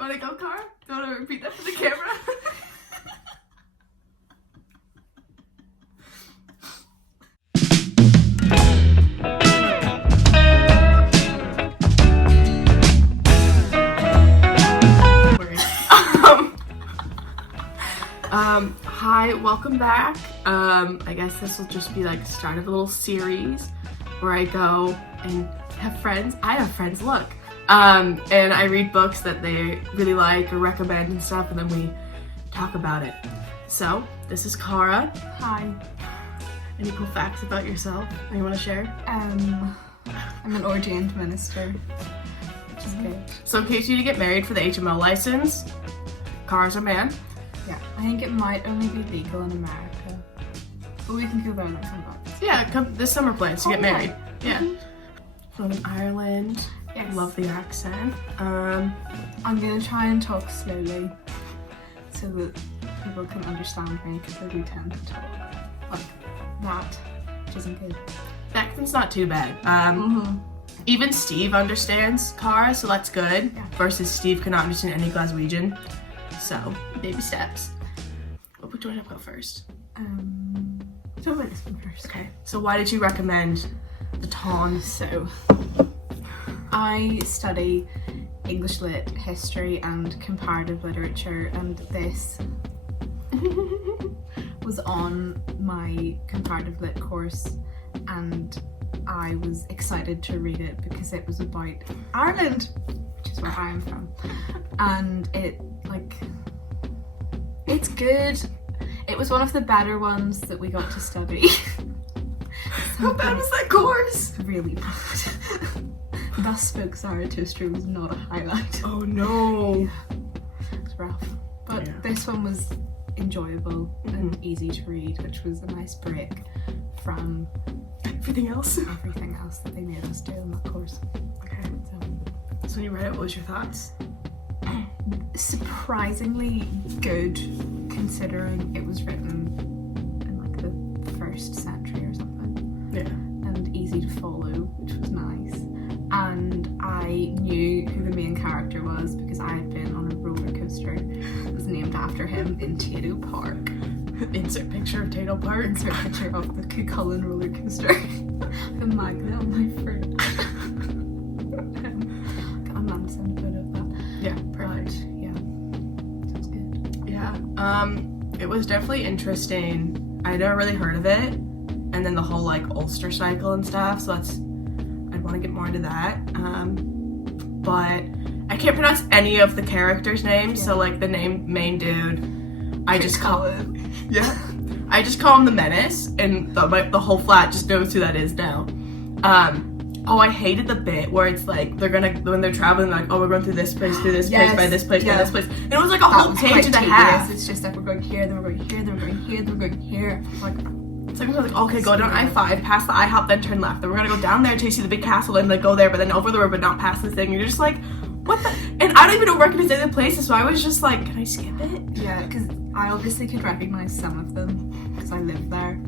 Wanna go, Cara? Do you wanna repeat that for the camera? Hi, welcome back. I guess this will just be like the start of a little series where I go and have friends. I have friends, look. And I read books that they really like or recommend and stuff, and then we talk about it. So, this is Cara. Hi. Any cool facts about yourself that you want to share? I'm an ordained minister, which is good. So in case you need to get married for the HMO license, Cara's a man. Yeah, I think it might only be legal in America, but we can go there and come back. Yeah, come this summer plans to get married. Yeah. Mm-hmm. From Ireland. Yes. Love the accent. I'm gonna try and talk slowly so that people can understand me, because I do tend to talk like that, which isn't good. The accent's not too bad. Even Steve understands Cara, so that's good. Yeah. Versus Steve cannot understand any Glaswegian. So, baby steps. What would you want to go first? So about this one first. Okay. So why did you recommend the Táin? So, I study English Lit, history and comparative literature, and this was on my comparative lit course, and I was excited to read it because it was about Ireland, which is where I am from, and it's good. It was one of the better ones that we got to study. How bad was that course? Really bad. Thus Spoke Zarathustra was not a highlight. Oh no. Yeah, it was rough. But this one was enjoyable and easy to read, which was a nice break from everything else that they made us do in that course. Okay. So when you read it, what was your thoughts? Surprisingly good, considering it was written in like the 1st century or something. Yeah. And easy to follow, which was nice. And I knew who the main character was because I had been on a roller coaster that was named after him in Tato Park. Insert picture of Tato Park. Insert picture of the Cuchulainn roller coaster. The magnet on my fridge. I'm not sending a photo of that. Yeah, perfect. Yeah, sounds good. Yeah, it was definitely interesting. I never really heard of it, and then the whole like Ulster cycle and stuff. So I'd want to get more into that. But I can't pronounce any of the characters' names. Yeah. So like the main dude, I just call him. Yeah, I just call him the Menace, and the whole flat just knows who that is now. Oh, I hated the bit where it's like when they're traveling, like, oh, we're going through this place, through this place, by this place, by this place. And it was like a whole page and a half. It's just like we're going here, then we're going here, then we're going here, then we're going here. It's like we're like, okay, go down I-5, past the IHOP, then turn left. Then we're gonna go down there until you see the big castle and like go there, but then over the road, but not past the thing. You're just like, what the? And I don't even know recognize any of the places, so I was just like, can I skip it? Yeah, because I obviously could recognize some of them because I lived there,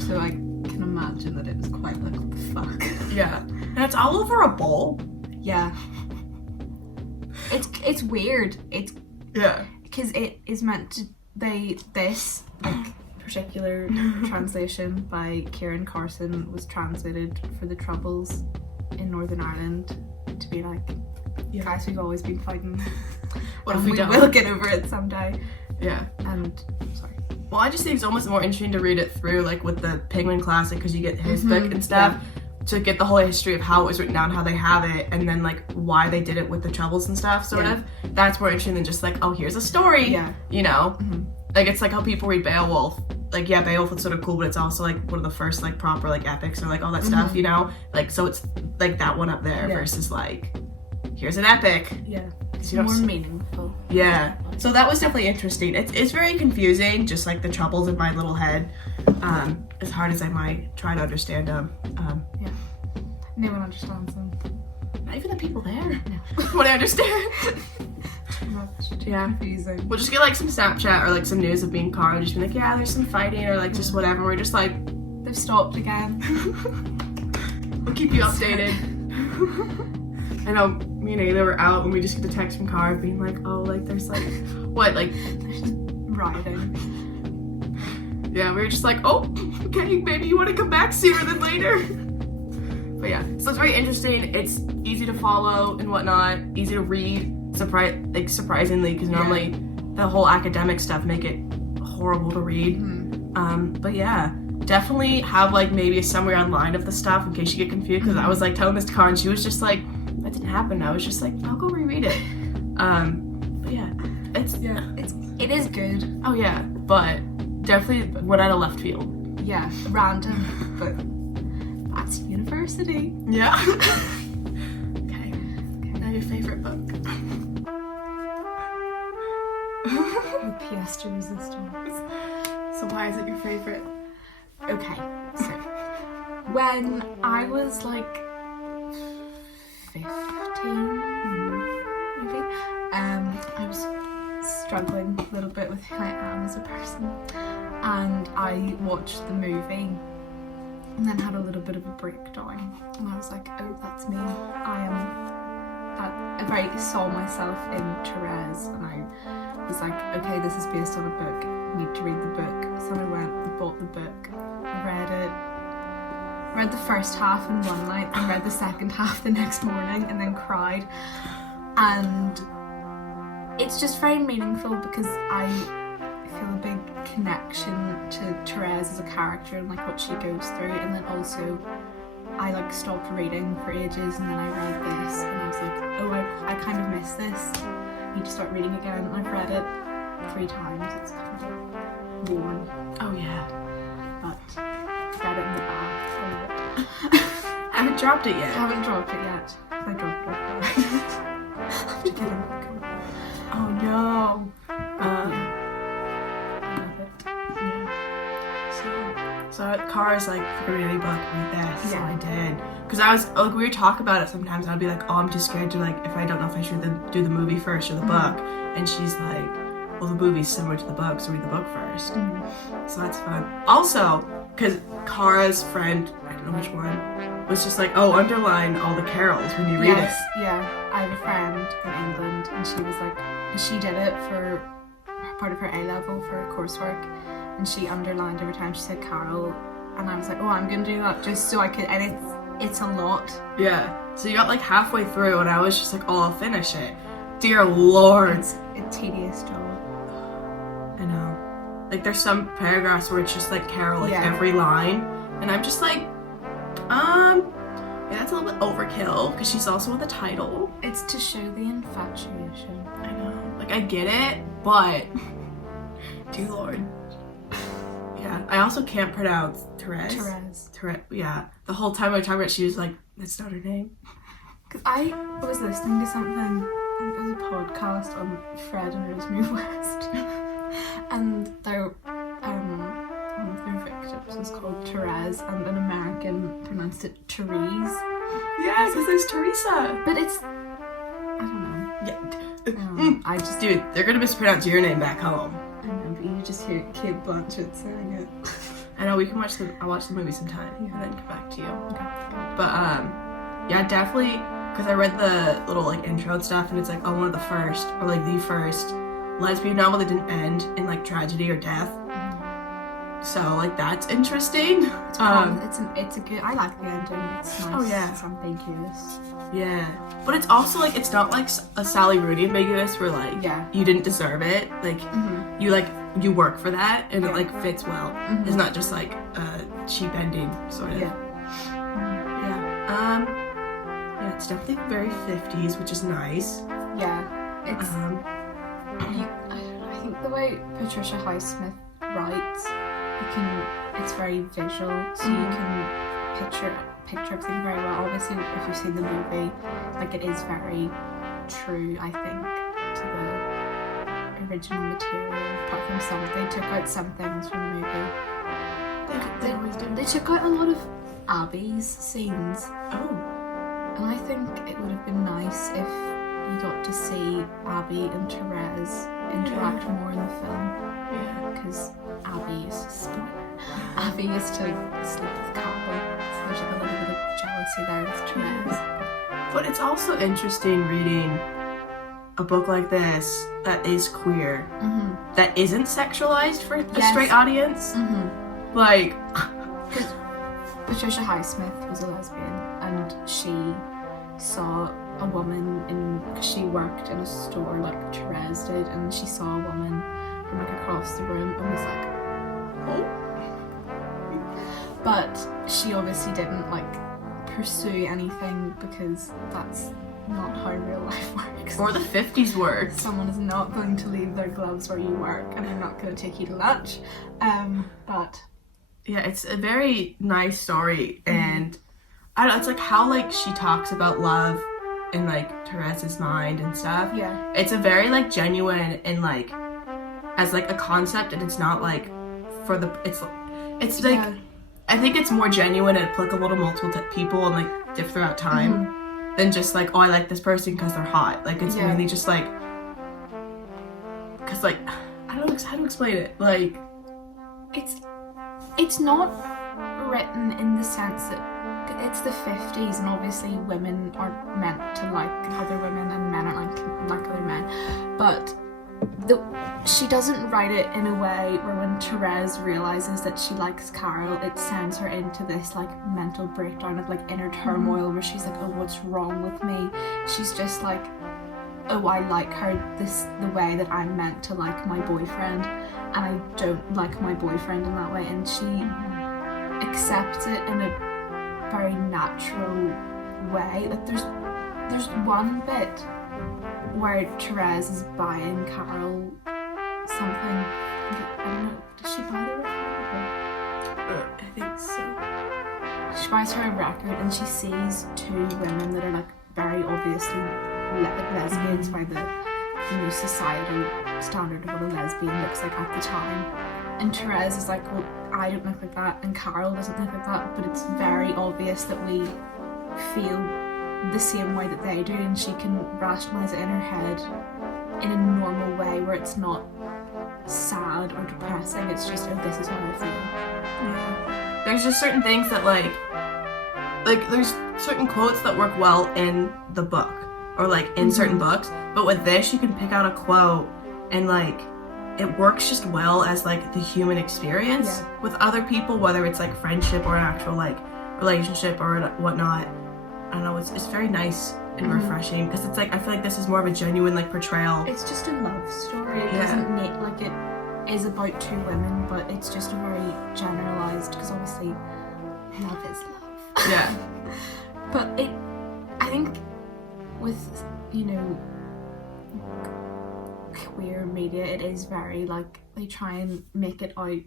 so I can imagine that it was quite like, what the fuck? Yeah. And it's all over a bowl. Yeah. It's weird. It's because it is meant to this particular translation by Ciaran Carson was translated for the Troubles in Northern Ireland to be like, guys, we've always been fighting. What if we don't? Will get over it someday. Yeah. And sorry. Well, I just think it's almost more interesting to read it through, like with the Penguin Classic, because you get his book and stuff. Yeah. To get the whole history of how it was written down, how they have it, and then like why they did it with the Troubles and stuff, sort of. That's more interesting than just like, oh, here's a story. Yeah. You know? Like it's like how people read Beowulf. Like, yeah, Beowulf is sort of cool, but it's also like one of the first like proper like epics or like all that stuff, you know? Like, so it's like that one up there versus like, here's an epic. Yeah. It's more meaningful. Yeah. So that was definitely interesting. It's very confusing, just like the Troubles in my little head. As hard as I might try to understand them. Yeah. No one understands them. Not even the people there. No. What I understand. Too confusing. We'll just get like some Snapchat or like some news of being Cara, just be like, yeah, there's some fighting or like just whatever. We're just like, they've stopped again. We'll keep you updated. I know me and Ayla were out and we just get a text from Cara being like, oh, like there's like, what, like rioting. Yeah, we were just like, oh, okay, maybe you want to come back sooner than later. But yeah, so it's very interesting. It's easy to follow and whatnot, easy to read, surprisingly, because normally the whole academic stuff make it horrible to read. But yeah, definitely have like maybe a summary online of the stuff in case you get confused, because I was like telling this to Cara and she was just like, that didn't happen. I was just like, I'll go reread it. But yeah, it is good. Oh yeah, but definitely went out of left field. Yeah, random, but that's university. Yeah. Okay. Now your favorite book. The pièce de résistance. So why is it your favorite? Okay, so when I was like 15, maybe, I was struggling a little bit with who I am as a person, and I watched the movie and then had a little bit of a breakdown, and I was like, oh, that's me. I very saw myself in Therese, and I was like, okay, this is based on a book, I need to read the book. So I went and bought the book, read the first half in one night and read the second half the next morning and then cried. And it's just very meaningful because I feel a big connection to Therese as a character and like what she goes through, and then also I like stopped reading for ages and then I read this and I was like, oh, I kind of miss this. I need to start reading again, and I've read it 3 times. It's kind of worn. Oh yeah. But I've read it in the bath. I haven't dropped it yet. I haven't dropped it yet. I dropped it. I'm just kidding. Oh no. I love it. Yeah. So Cara's like, if you're gonna read any book, read this. So Yeah. I did. Because I was like, we would talk about it sometimes. And I'd be like, oh, I'm too scared to like, if I don't know if I should do the movie first or the book. And she's like, well, the movie's similar to the book, so read the book first. So that's fun. Also, because Cara's friend, I don't know which one, was just like, oh, underline all the carols when you read it. Yeah. I have a friend in England, and she was like, she did it for part of her A-level for her coursework, and she underlined every time she said carol, and I was like, oh, I'm gonna do that just so I could, and it's a lot. Yeah. So you got like halfway through, and I was just like, oh, I'll finish it. Dear Lord. It's a tedious job. I know. Like there's some paragraphs where it's just like carol like every line, and I'm just like, yeah, that's a little bit overkill because she's also in the title. It's to show the infatuation. I know. Like I get it, but dear Lord. Yeah. I also can't pronounce Therese. Therese. Yeah. The whole time I was talking about it, she was like, that's not her name. Because I was listening to something, it was a podcast on Fred and Rosemary West, and one of their victims was called Therese, and an American pronounced it Therese. Yeah, because there's Teresa. But it's, I don't know. Yeah. I just, dude, they're gonna mispronounce your name back home. I know, but you just hear Kate Blanchett saying it. I know, we can I'll watch the movie sometime and then come back to you. Okay. But yeah, definitely, because I read the little like intro and stuff, and it's like, oh, one of the first, or like the first lesbian novel that didn't end in like tragedy or death. So like that's interesting. It's a good. I like the ending. It's nice. Oh yeah. It's ambiguous. Yeah, but it's also like it's not like a Sally Rooney ambiguous where like you didn't deserve it. Like you work for that and it like fits well. It's not just like a cheap ending sort of. Yeah. It's definitely very 50s, which is nice. Yeah. It's. I think the way Patricia Highsmith writes, it's very visual, so you can picture everything very well. Obviously, if you've seen the movie, like it is very true, I think, to the original material. Apart from they took out some things from the movie. They always do. They took out a lot of Abby's scenes. Oh. And I think it would have been nice if you got to see Abby and Therese interact more in the film. Yeah. Because Abby used to sleep with Carl, so there's like a little bit of jealousy there with Therese. But it's also interesting reading a book like this that is queer, that isn't sexualized for the straight audience. Like, Patricia Highsmith was a lesbian, and she saw a woman she worked in a store like Therese did, and she saw a woman from like across the room and was like, oh. But she obviously didn't like pursue anything because that's not how real life works. Or the 50s worked. Someone is not going to leave their gloves where you work, and they're not going to take you to lunch. But yeah, it's a very nice story, and I don't know, it's like how like she talks about love in like Therese's mind and stuff. Yeah, it's a very like genuine and like as like a concept, and it's not like for the it's like I think it's more genuine and applicable to multiple people and like diff throughout time than just like, oh, I like this person because they're hot. Like it's mainly just like, because like I don't know how to explain it. Like it's not written in the sense that it's the 50s, and obviously women aren't meant to like other women and men aren't like other men, but she doesn't write it in a way where when Therese realizes that she likes Carol, it sends her into this like mental breakdown of like inner turmoil where she's like, oh, what's wrong with me? She's just like, oh, I like her the way that I'm meant to like my boyfriend, and I don't like my boyfriend in that way, and she accepts it in a very natural way. Like there's one bit where Therese is buying Carol something. I don't know, does she buy the record? I think so. She buys her a record and she sees two women that are like very obviously lesbians by the new societal standard of what a lesbian looks like at the time. And Therese is like, well, I don't look like that, and Carol doesn't look like that, but it's very obvious that we feel the same way that they do, and she can rationalise it in her head in a normal way where it's not sad or depressing, it's just, oh, this is how I feel. Yeah. There's just certain things that like there's certain quotes that work well in the book or like in certain books, but with this you can pick out a quote and like it works just well as like the human experience with other people, whether it's like friendship or an actual like relationship or whatnot. I don't know, it's very nice and refreshing because it's like I feel like this is more of a genuine like portrayal. It's just a love story. It doesn't need like it is about two women, but it's just a very generalized, because obviously love is love. Yeah. But I think with, you know, queer media, it is very like they try and make it out,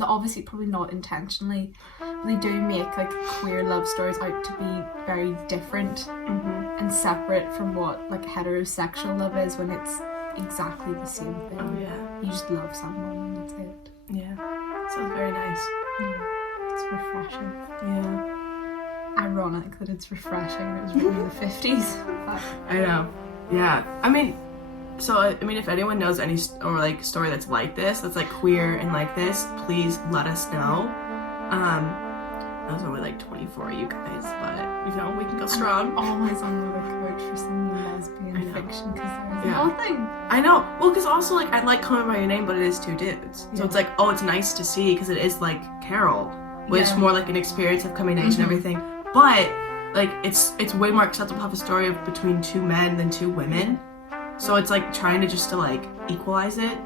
obviously probably not intentionally, but they do make like queer love stories out to be very different and separate from what like heterosexual love is, when it's exactly the same thing. Oh yeah. You just love someone and that's it. Yeah. Sounds very nice. Yeah. It's refreshing. Yeah. Ironic that it's refreshing and it was written in the 50s. But I know. Yeah. I mean, if anyone knows any story that's like this, that's like queer and like this, please let us know. I was only like 24, you guys, but you know, we can go strong. I'm always on the lookout for some lesbian fiction because there's nothing. I know. Well, because also like I like Call Me by Your Name, but it is two dudes, so it's like, oh, it's nice to see because it is like Carol, which more like an experience of coming of age and everything. But like it's way more acceptable to have a story of between two men than two women. So it's like trying to just to like equalize it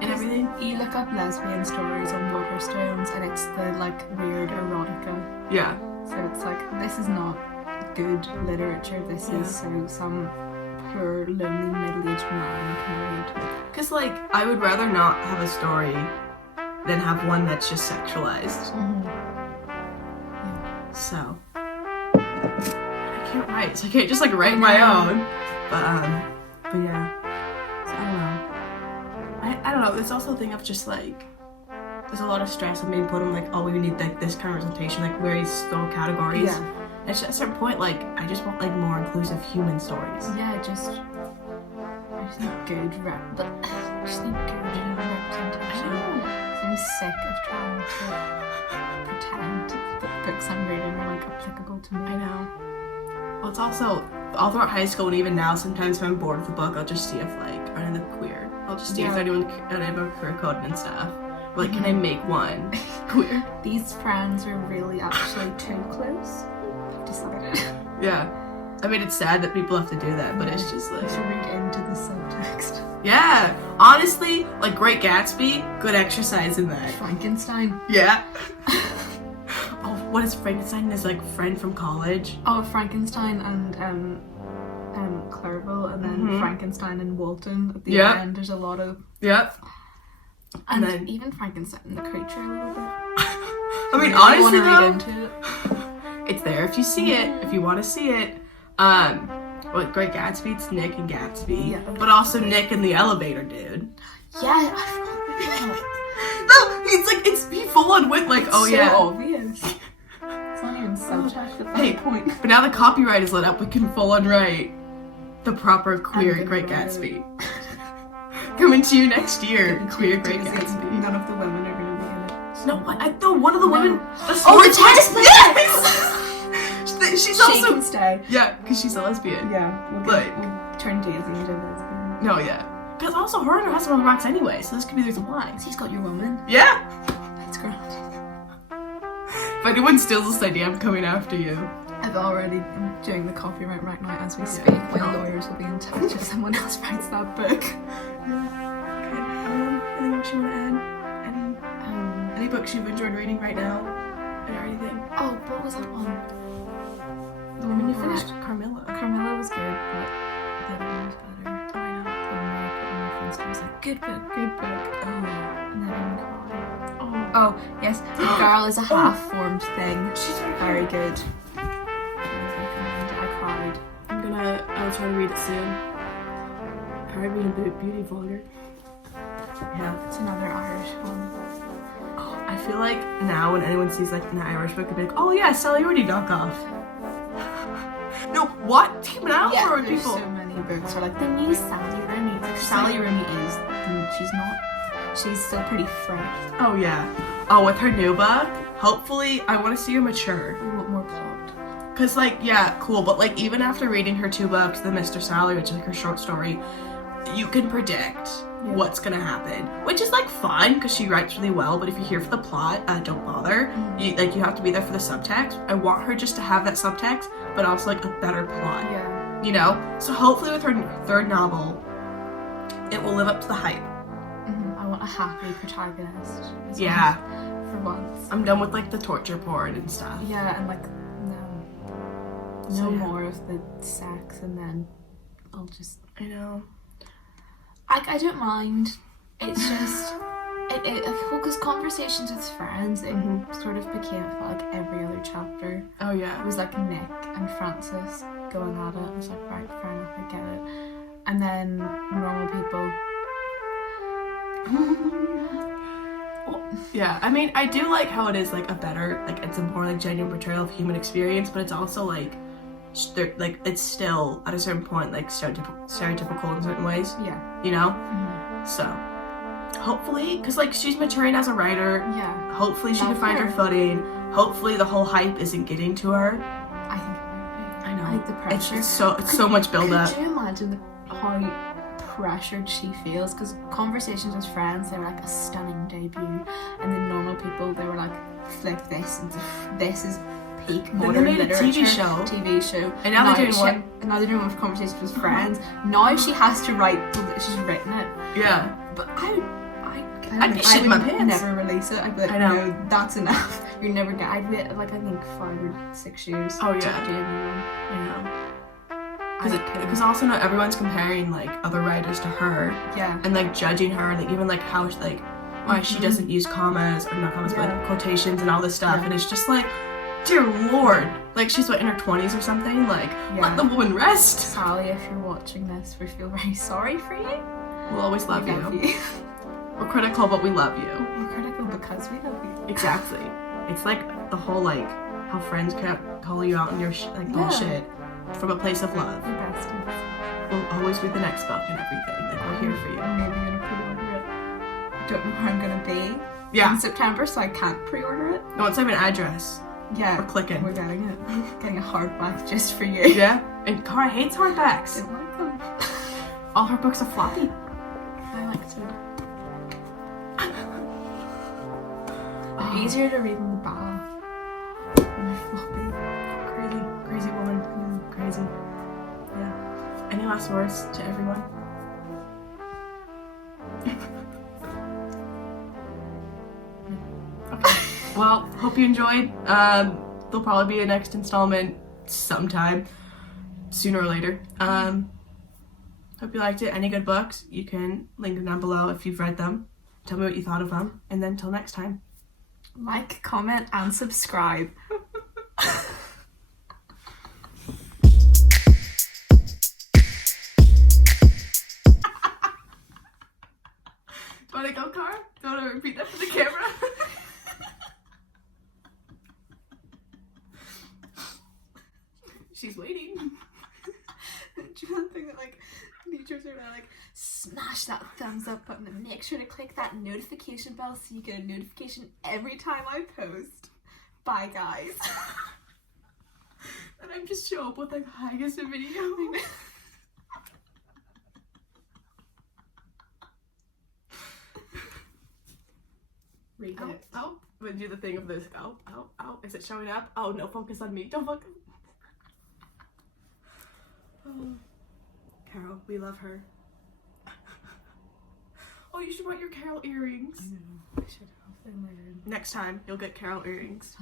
and everything. You look up lesbian stories on Waterstones and it's the like weird erotica. Yeah. So it's like, this is not good literature, this is so some poor lonely middle-aged man can read. Because like I would rather not have a story than have one that's just sexualized. So I can't write, so I can't just like write my own. But yeah, so I don't know. I don't know. There's also a thing of just like, there's a lot of stress on being put on like, oh, we need like this kind of representation, like various little categories. Yeah. And at a certain point, like, I just want like more inclusive human stories. Yeah, I just need good representation. I'm sick of trying to pretend that books I'm reading are like applicable to me. I know. Well, it's also all throughout high school and even now. Sometimes if I'm bored with the book, I'll just see if like are any of them queer. I'll just see if anyone queer coded and stuff. Or, like, can I make one queer? These friends are really actually too close. I've decided. Yeah. I mean, it's sad that people have to do that, but it's just like... You should read into the subtext. Yeah. Honestly, like, Great Gatsby, good exercise in that. Frankenstein. Yeah. Oh, what is Frankenstein? His, like, friend from college? Oh, Frankenstein and, Clerval, and then Frankenstein and Walton at the end. There's a lot of... Yep. And then even Frankenstein and the creature a little bit. I mean, honestly, want to read into it. It's there if you see it, if you want to see it. Well, Great Gatsby, it's Nick and Gatsby. Yeah. But also Nick and the elevator dude. Yeah. No, he's like, he full on went like, oh so yeah. Obvious. It's not even subtext at that point. But now the copyright is lit up, we can full on write the proper queer Great Gatsby. Coming to you next year, queer Great Gatsby. None of the women are going to be in it. No, I thought one of the women... Oh, the tennis player! Yes! She's also... She can stay. Yeah, because she's a lesbian. Yeah. We'll turn Daisy into a lesbian. No, yeah. Because also her and her husband are rocks anyway, so this could be the reason why. He's got your woman. Yeah! That's great. If anyone steals this idea, I'm coming after you. I'm already doing the copyright right now as we speak. My lawyers will be in touch if someone else writes that book. Yeah. Okay. Anything else you want to add? Any books you've enjoyed reading right now? Or anything? Oh, what was that one? The one you finished? Carmilla. Carmilla was good, but the other one was better. Oh, I know. The American and my friends was like, good book. Oh, and then I cried. Oh, yes. The Girl is a half-formed thing. She's very good. I cried. I'll try to read it soon. Cried reading beauty vlogger. Yeah. It's another Irish one. Oh, I feel like now when anyone sees like an Irish book, they'll be like, oh yeah, Sally already knockoff. No, what? Team now for there's people? So many books are like, the new Sally Rooney. It's like, Sally Rooney is, she's not, she's still pretty fresh. Oh yeah. Oh, with her new book, hopefully, I want to see her mature. A little more plot. Cause like, yeah, cool, but like even after reading her 2 books, The Mr. Sally, which is like her short story, you can predict what's gonna happen, which is like fun because she writes really well. But if you're here for the plot, don't bother. You have to be there for the subtext. I want her just to have that subtext, but also like a better plot. Yeah. You know. So hopefully with her 3rd novel, it will live up to the hype. I want a happy protagonist. Yeah. For once. I'm done with like the torture porn and stuff. Yeah, and like no more of the sex, and then I'll just. I know. I don't mind. It's just it because conversations with friends, it sort of became like every other chapter. Oh yeah. It was like Nick and Francis going at it. I was like, right, fair enough, I get it. And then normal people. Yeah, I mean, I do like how it is like a better, like it's a more like genuine portrayal of human experience, but it's also like it's still at a certain point like stereotypical in certain ways. Yeah. You know? So hopefully, because like she's maturing as a writer. Yeah. Hopefully she can find her footing. Hopefully the whole hype isn't getting to her. I think it might be. I know. I think the pressure. It's so much build up. Could you imagine how pressured she feels? Because conversations with friends, they were like a stunning debut, and then normal people, they were like, flip this into this is peak modern then they made literature. a TV show. And now they're doing one. Now they're doing one with conversations with friends. Now she has to write. She's written it. Yeah. But I'd be shitting my pants. Never release it. I'd be like, no, that's enough. You're never gonna. I'd wait like I think 5 or 6 years. Oh yeah. To do anyone. I know. Because also not everyone's comparing like other writers to her. Yeah. And like judging her, like even like how like why she doesn't use commas or not commas but like, quotations and all this stuff, and it's just like, dear Lord, like she's in her 20s or something. Like let the woman rest. Sally, if you're watching this, we feel very sorry for you. We'll always love you. We're critical, but we love you. We're critical because we love you. Exactly. It's like the whole like how friends can't call you out on your bullshit. From a place of love. We're besties. We'll always read the next book and everything. Like, we're here for you. I'm maybe gonna pre-order it. Don't know where I'm gonna be in September, so I can't pre-order it. No, it's have an address. Yeah, we're clicking. We're getting it. Getting a hardback just for you. Yeah, and Cara hates hardbacks. I like them. All her books are floppy. I like to. They're easier to read in the bath. Crazy woman. Crazy. Yeah. Any last words to everyone? Okay. Well, hope you enjoyed. There'll probably be a next installment sometime, sooner or later. Hope you liked it. Any good books, you can link them down below if you've read them. Tell me what you thought of them. And then till next time. Like, comment, and subscribe. Do you want to go, Cara? Do you want to repeat that for the camera? She's waiting. Do you want to think that, like, teachers are gonna, like, smash that thumbs up button and make sure to click that notification bell so you get a notification every time I post. Bye, guys. And I just show up with, like, Highsmith video. Read Oh, it. oh. We'll do the thing of this. Oh, oh, oh. Is it showing up? Oh, no, focus on me. Don't focus. Oh. Carol, we love her. Oh, you should want your Carol earrings. I know. I should have them later. Next time, you'll get Carol earrings.